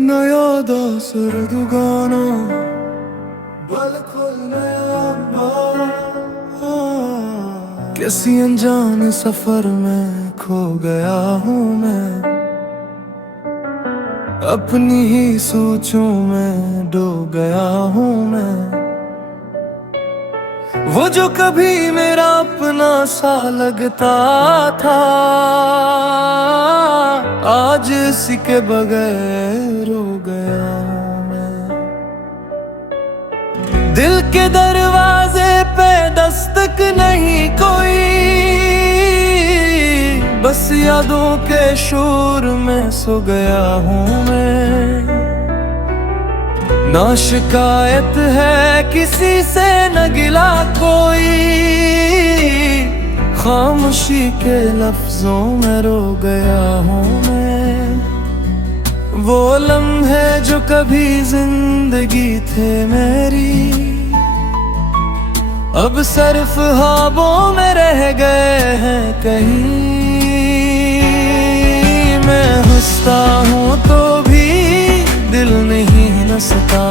नया दासर दुगाना बिल्कुल नया किसी अनजान सफर में खो गया हूँ मैं, अपनी ही सोचों में डूब गया हूँ मैं। वो जो कभी मेरा अपना सा लगता था, आज इसी के बगैर रो गया हूँ मैं। दिल के दरवाजे पे दस्तक नहीं कोई, बस यादों के शोर में सो गया हूँ मैं। ना शिकायत है किसी से न गिला कोई, खामोशी के लफ्जों में रो गया हूँ मैं। वो लम्हे जो कभी जिंदगी थे मेरी, अब सिर्फ ख्वाबों में रह गए हैं कहीं। मैं हंसता हूँ तो भी दिल नहीं हंसता,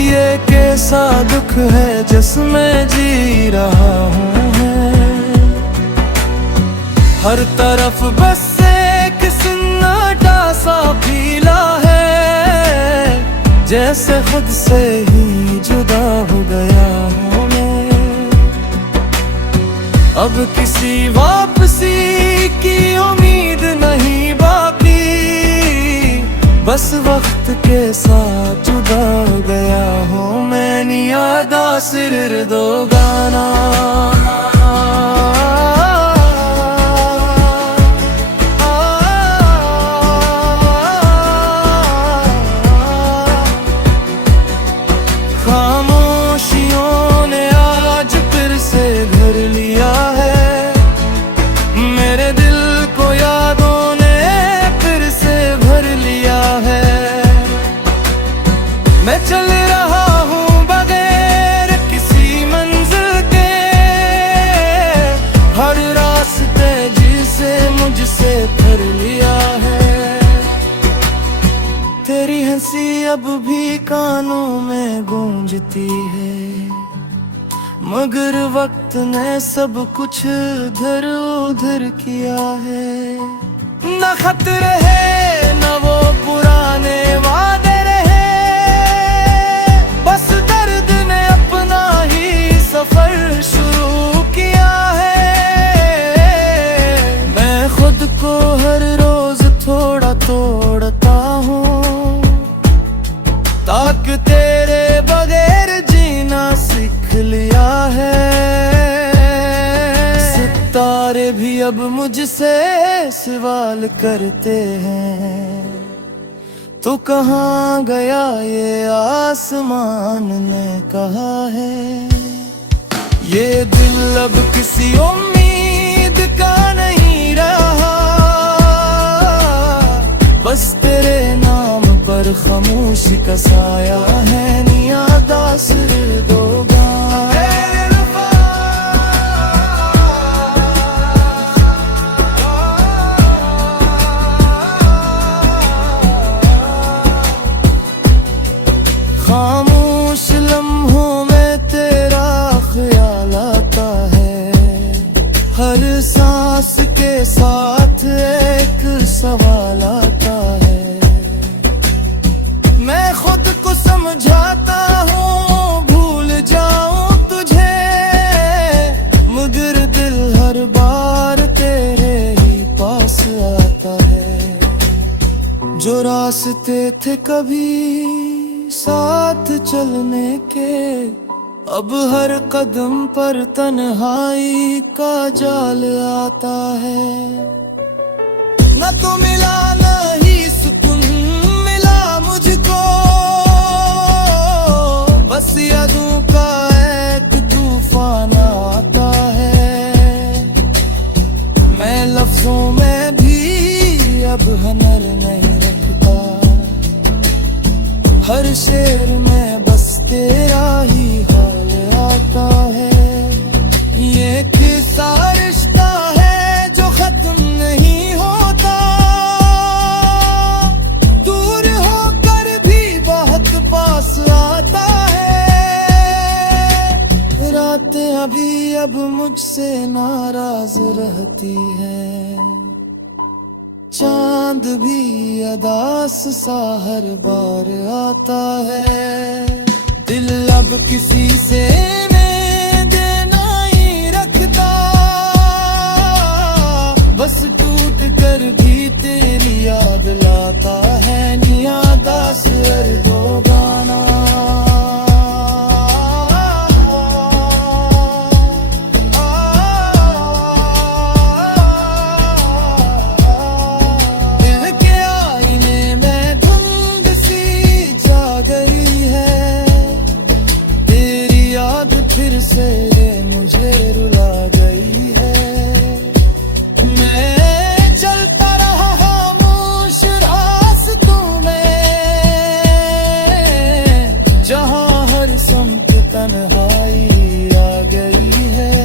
ये कैसा दुख है जिसमें जी रहा हूँ मैं। हर तरफ बस एक सन्नाटा सा फीला है, जैसे खुद से ही जुदा हो गया हूँ मैं। अब किसी वापसी की उम्मीद नहीं बाकी, बस वक्त के साथ जुदा हो गया हूँ मैं। नियादा सिर दो गाना खामोशियों ने आज फिर से घर लिया है, मेरे दिल को यादों ने फिर से भर लिया है। मैं चल रहा हूँ बगैर किसी मंजिल के, हर रास्ते जिसे मुझसे भर लिया है। तेरी हंसी अब भी कानों में गूंजती है, मगर वक्त ने सब कुछ इधर उधर किया है। न खतरे है न वो पुराने वादे रहे, बस दर्द ने अपना ही सफर शुरू किया है। मैं खुद को हर रोज थोड़ा तोड़ता हूँ, ताकि तेरे बगैर जीना सीख लिया है। सितारे भी अब मुझसे सवाल करते हैं, तू कहाँ गया ये आसमान ने कहा है। ये दिल अब किसी उम्मीद का नहीं रहा, बस तेरे नाम पर खामोशी का साया है। नियादा सिर दो गाना खामोश लम्हों में तेरा ख्याल आता है, हर सांस के साथ एक सवाल आता है। मैं खुद को समझाता हूँ भूल जाऊं तुझे, मगर दिल हर बार तेरे ही पास आता है। जो रास्ते थे कभी साथ चलने के, अब हर कदम पर तन्हाई का जाल आता है। न तो मिला नहीं सुकून मिला मुझको, बस यादों का एक तूफान आता है। मैं लफ्जों में भी अब हुनर नहीं रखता, हर शेर में बस तेरा ही हाल आता है। ये किस्सा रिश्ता है जो खत्म नहीं होता, चांद भी अदास सा हर बार आता है। दिल अब किसी से देना ही रखता, बस टूट कर भी तेरी याद लाता है। नियादास हर दो गाना से मुझे रुला गई है। मैं चलता रहा खामोश रास्तों में, जहां हर समत तन्हाई आ गई है।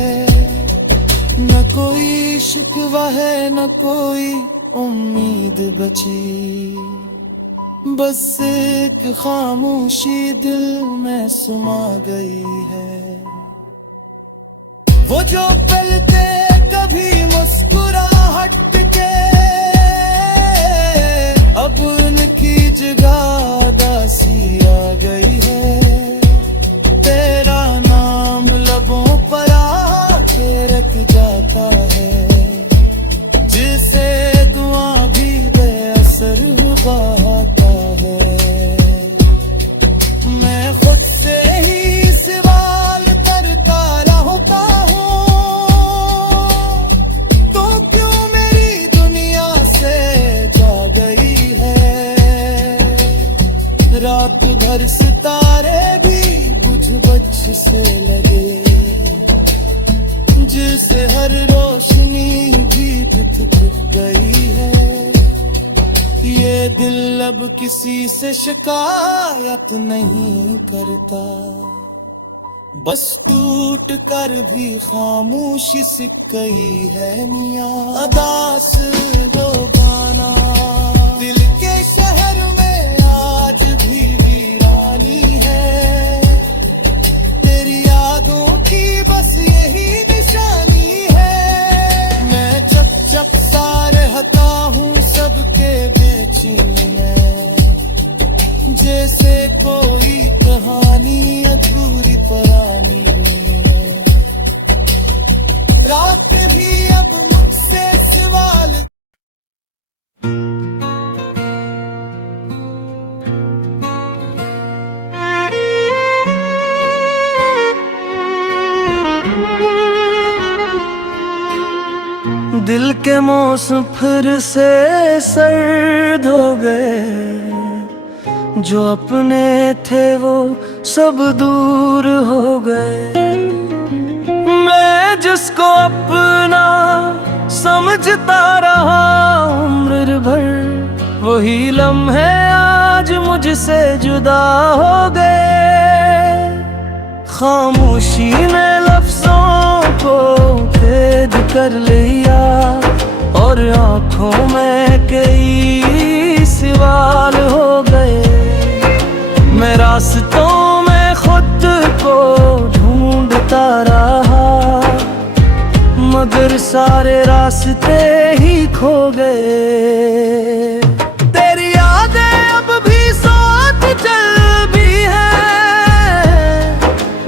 न कोई शिकवा है न कोई उम्मीद बची, बस एक खामोशी दिल में समा गई है। वो जो पलते कभी मुस्कुराहट के, अब उनकी जगह उदासी आ गई है। तेरा नाम लबों पर आके रख जाता है, जिसे दुआ भी बेअसर बहाता है। मैं खुद से ही सवाल करता रहता हूँ, तो क्यों मेरी दुनिया से जा गई है। रात भर सितारे भी बुझ से लगे, जिसे हर रोशनी भी बिक गई है। ये दिल अब किसी से शिकायत नहीं करता, बस टूट कर भी खामोशी सिक गई है। मियां अदास दो गाना दिल के शहर में आज भी वीरानी है। तेरी यादों की बस यही निशानी है। मैं चप चप सा रहता हूँ सबके बेचैनी में, जैसे कोई कहानी अधूरी पुरानी है। रात भी अब मुझसे सवाल दिल के मौसम फिर से सर्द हो गए, जो अपने थे वो सब दूर हो गए। मैं जिसको अपना समझता रहा उम्र भर, वही लम्हे आज मुझसे जुदा हो गए। खामोशी ने लफ्जों को कैद कर लिया, और आंखों में कई सवाल हो गए। मैं रास्तों में खुद को ढूंढता रहा, मगर सारे रास्ते ही खो गए। तेरी यादें अब भी साथ चल भी है,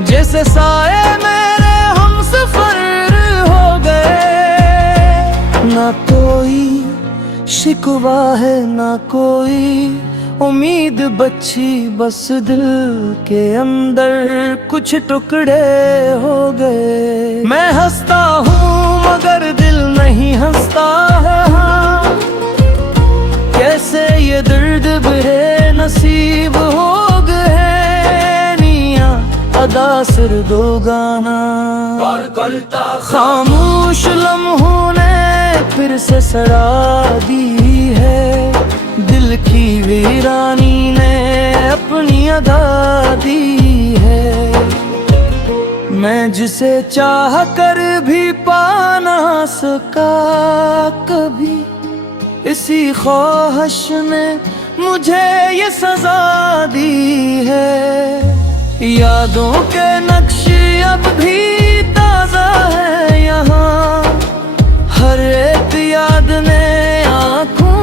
जैसे साए मेरे हमसफर हो गए। ना कोई शिकवा है ना कोई उम्मीद बची, बस दिल के अंदर कुछ टुकड़े हो गए। मैं हंसता हूँ मगर दिल नहीं हंसता है। कैसे ये दर्द भरे नसीब हो गए। निया अदा सिर दो गाना खामोश लम्हों ने फिर से सड़ा दी है। दिल की वीरानी ने अपनी अदा दी है। मैं जिसे चाह कर भी पा ना सका कभी, इसी ख्वाहिश ने मुझे ये सजा दी है। यादों के नक्श अब भी ताजा है यहाँ, हर एक याद ने आँखों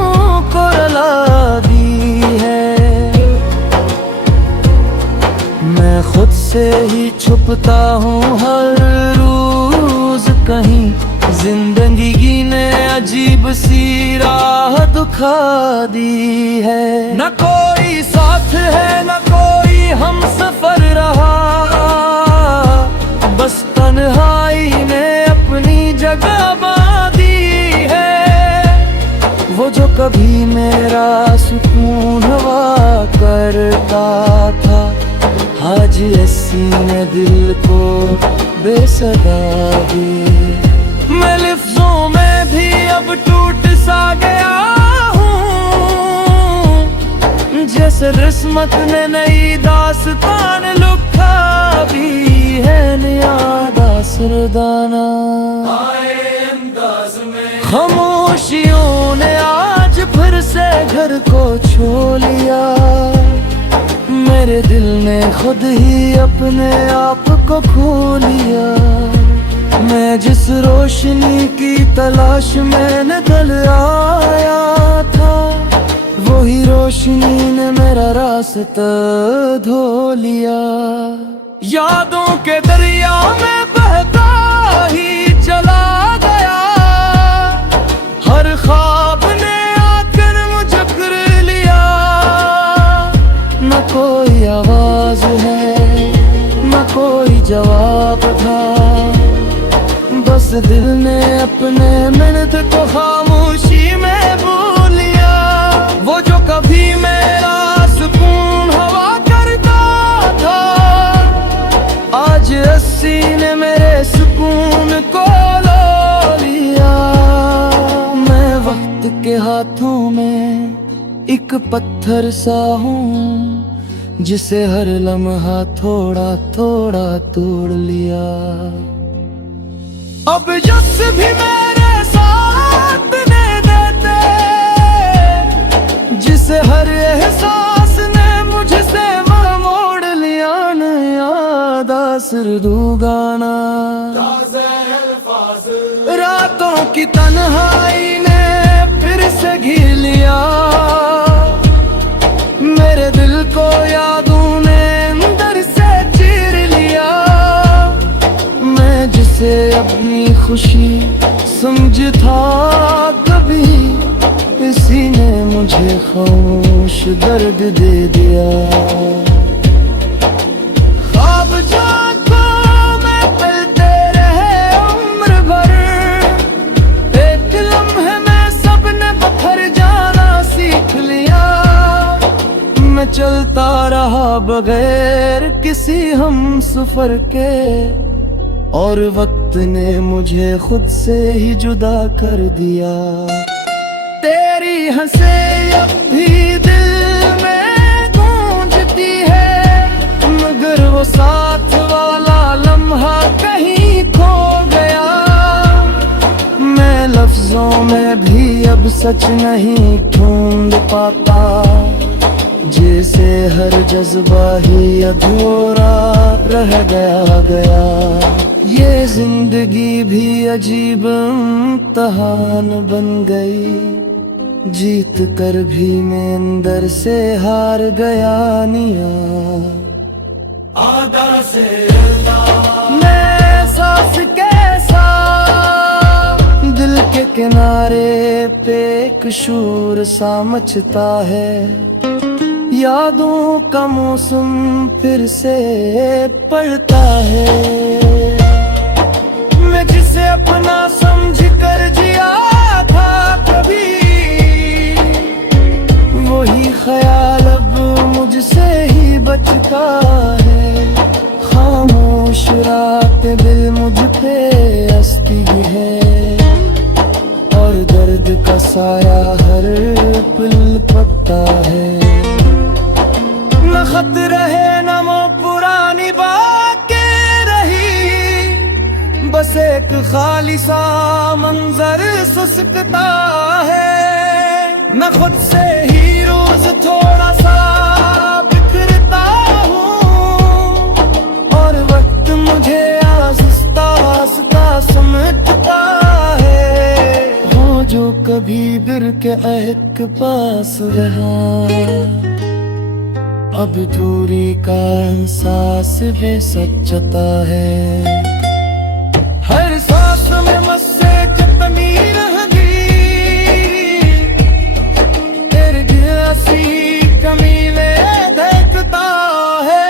तड़पता हूँ हर रोज कहीं, जिंदगी ने अजीब सी राह दिखा दी है। न कोई साथ है न कोई हम सफर रहा, बस तन्हाई ने अपनी जगह बांधी है। वो जो कभी मेरा सुकून हुआ करता था, आज ऐसी ने दिल को बेसदा दी। मैं लिफ्ज़ों में भी अब टूट सा गया हूँ, जैसे किस्मत ने नई दास्तान लिखा भी है, नया दास्ताना खामोशियों ने आज फिर से घर को छू लिया। मेरे दिल ने खुद ही अपने आप को खो लिया। मैं जिस रोशनी की तलाश में निकल आया था, वही रोशनी ने मेरा रास्ता धो लिया। यादों के दरिया में बहता ही चला गया, हर ख्वाब ने आकर मुझे कर लिया। न कोई आवाज है न कोई जवाब था, बस दिल ने अपने मिनट को खामोशी में भूल लिया। वो जो कभी मेरा सुकून हुआ करता था, आज अस्सी ने मेरे सुकून को लो लिया। मैं वक्त के हाथों में एक पत्थर सा हूँ, जिसे हर लम्हा थोड़ा थोड़ा तोड़ लिया। अब यस भी मेरे साथ ने देते, जिसे हर एहसास ने मुझसे मोड़ लिया। नया दासरदू गाना रातों की तन्हाई ने फिर से घिर लिया। मेरे दिल को यादों ने अंदर से चीर लिया। मैं जिसे अपनी खुशी समझता कभी, इसी ने मुझे खामोश दर्द दे दिया। ख्वाब जागों में पलते रहे उम्र भर, एक लम्हे में सबने बखर जाना सीख लिया। मैं चलता रहा बगैर किसी हम सफर के, और वक्त ने मुझे खुद से ही जुदा कर दिया। तेरी हंसी अब भी दिल में गूंजती है, मगर वो साथ वाला लम्हा कहीं खो गया। मैं लफ्जों में भी अब सच नहीं ढूंढ पाता, जैसे हर जज्बा ही अधूरा रह गया। ये जिंदगी भी अजीब इम्तिहान बन गई, जीत कर भी मैं अंदर से हार गया। निया आधा से मैं सांस कैसा दिल के किनारे पे एक शूर सा मचता है। यादों का मौसम फिर से पड़ता है। मैं जिसे अपना समझ कर जिया था कभी, वही ख्याल अब मुझसे ही बचता है। खामोश रात दिल मुझ पे हंसती है, और दर्द का साया हर पल पकता है। न खत रहे न वो पुरानी बातें रही, बस एक खाली सा मंजर सुस्कता है। मैं खुद से ही रोज थोड़ा सा बिखरता हूँ, और वक्त मुझे आहिस्ता आहिस्ता समेटता है। हो जो कभी दिल के अहद के पास रहा, अब दूरी का एहसास भी सच्चता है। हर सांस में मुझसे कितनी रह गई, तेरे गिलासी कमी में देखता है।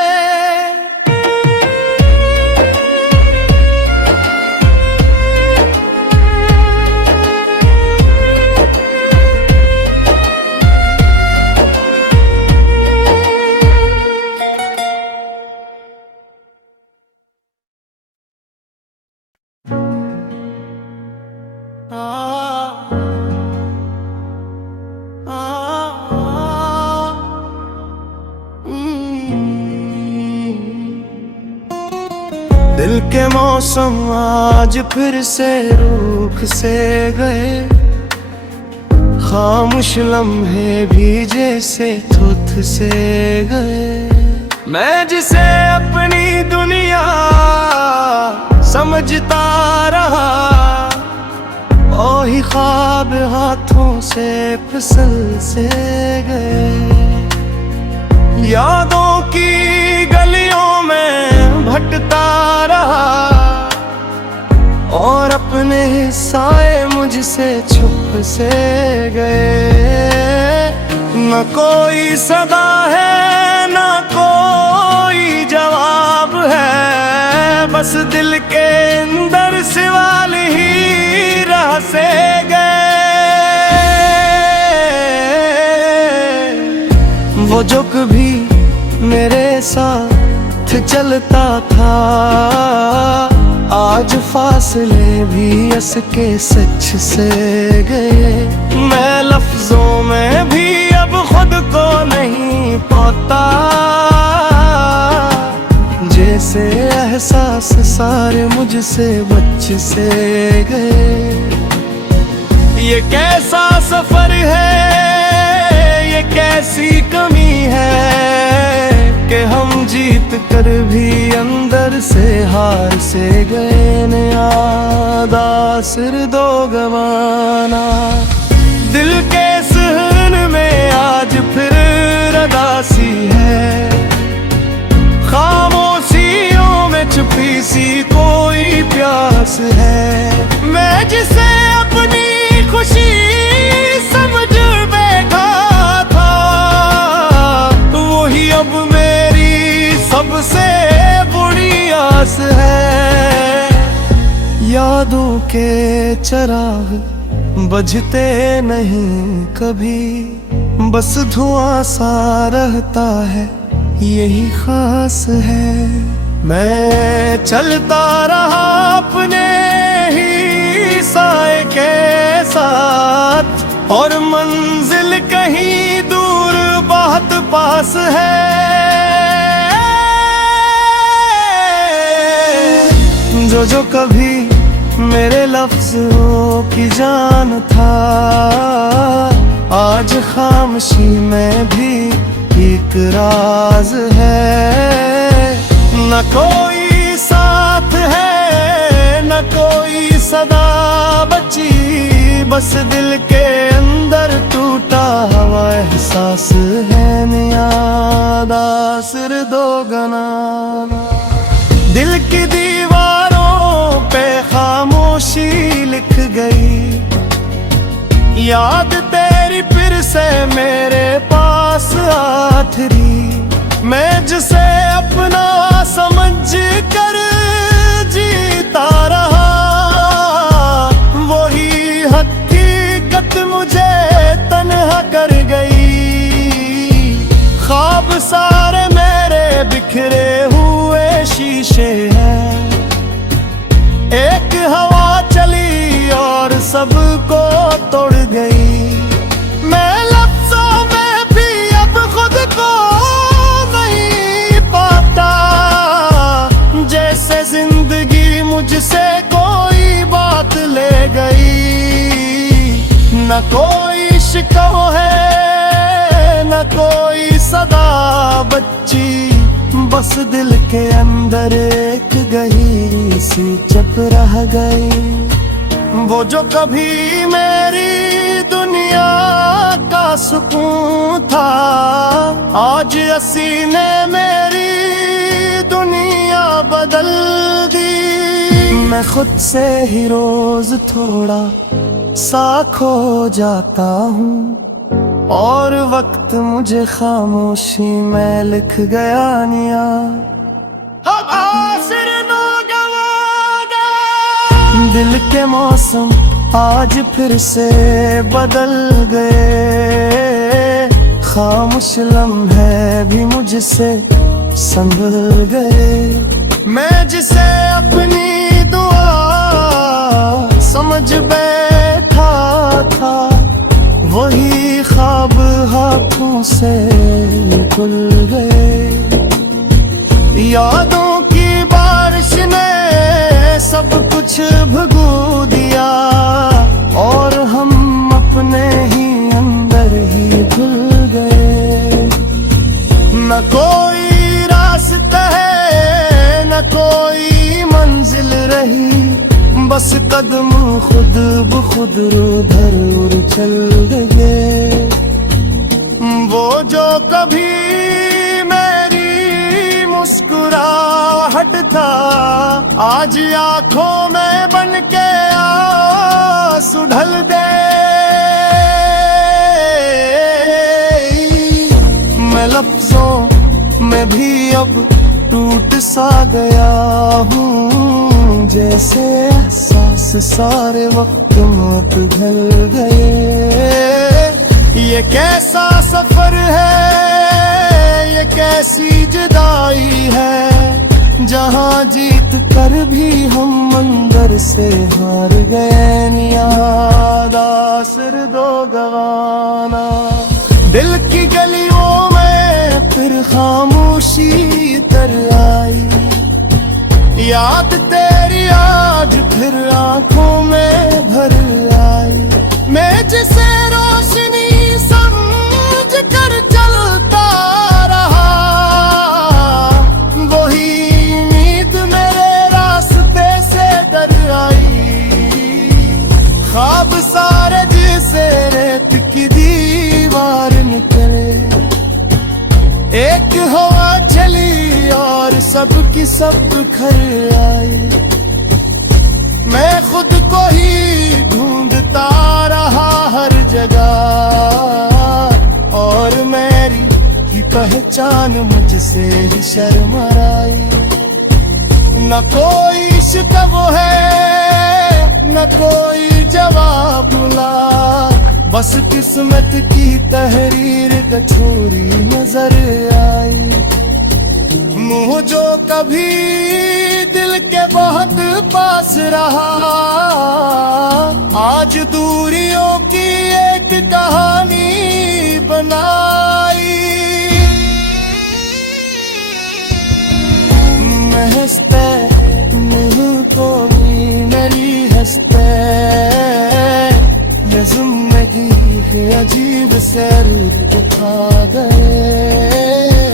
दिल के मौसम आज फिर से रूख से गए, खामोश लम्हे भी जैसे थुथ से गए। मैं जिसे अपनी दुनिया समझता रहा, वही ख्वाब हाथों से फिसल से गए। यादों की गलियों में भटकता रहा, और अपने साए मुझसे छुप से गए। न कोई सदा है न कोई जवाब है, बस दिल के अंदर सवाल ही रह से गए। वो जो कभी मेरे साथ चलता था, आज फासले भी इसके सच से गए। मैं लफ्जों में भी अब खुद को नहीं पाता, जैसे एहसास सारे मुझसे बच से गए। ये कैसा सफर है, ये कैसी कमी है, कि हम जीत कर भी अंदर से हार से गए। नया सिर दो गवाना, दिल के सहन में आज फिर रदासी है। खामोशियों में छुपी सी कोई प्यास है, मैं जिसे अपनी खुशी समझ बैठा था, वही अब मेरी सबसे बुरी आस है। यादों के चिराग बुझते नहीं कभी, बस धुआं सा रहता है, यही खास है। मैं चलता रहा अपने ही साए के साथ, और मंजिल कहीं दूर बहुत पास है। जो कभी मेरे लफ्ज़ों की जान था, आज खामोशी में भी एक राज है। न कोई साथ है न कोई सदा बची, बस दिल के अंदर टूटा हुआ एहसास है। नियादा सिर दो गनाना, दिल की दीवारों पे खामोशी लिख गई। याद तेरी फिर से मेरे पास आखिरी, मैं जिसे अपना समझ कर जीता रहा, वही हकीकत मुझे तन्हा कर गई। ख्वाब सारे मेरे बिखरे हुए शीशे हैं, एक हवा चली और सबको तोड़ गई। मैं लफ्ज़ों में भी अब खुद को नहीं पाता, जैसे जिंदगी मुझसे कोई बात ले गई। न कोई शिकवा है न कोई सदा बच्ची, बस दिल के अंदर एक गही सी चप रह गई। वो जो कभी मेरी दुनिया का सुकून था, आज असी ने मेरी दुनिया बदल दी। मैं खुद से ही रोज थोड़ा सा खो जाता हूँ और वक्त मुझे खामोशी में लिख गया निया। दिल के मौसम आज फिर से बदल गए, खामोश लम्हे भी मुझसे संभल गए। मैं जिसे अपनी दुआ समझ बैठा था, वही ख्वाब हाथों से खुल गए। यादों की बारिश ने सब कुछ भगो दिया और हम अपने ही अंदर ही भूल गए। न कोई रास्ता है न कोई मंजिल रही, बस कदम खुद ब खुद उधर उड़ चल गए। वो जो कभी मेरी मुस्कुराहट था, आज आंखों में बन के आंसू ढल दे। मैं लफ्जों में भी अब टूट सा गया हूँ, जैसे एहसास सारे वक्त मौत ढल गए। ये कैसा सफर है, ये कैसी जुदाई है, जहाँ जीत कर भी हम अंदर से हार गए। नियादा सिर दो गवाना, दिल की गलियों में फिर खामोशी तर आई। याद तेरी आज फिर आंखों में भर आई। मैं जिसे रोशनी समझ कर चलता रहा, वही उम्मीद मेरे रास्ते से डर आई। ख्वाब सारे जिसे रेत की दीवार निकले, एक हवा चली और सबकी सब खर आई। मैं खुद को ही ढूंढता रहा हर जगह, और मेरी ही पहचान मुझसे ही शर्माई। न कोई शिकव है न कोई जवाब मिला, बस किस्मत की तहरीर गठोरी नजर आई। मुँह जो कभी दिल के बहुत पास रहा, आज दूरियों की एक कहानी बनाई। मैं हंसते मुँह को मेरी हंसते, ये जिंदगी के अजीब से रूप खा गए।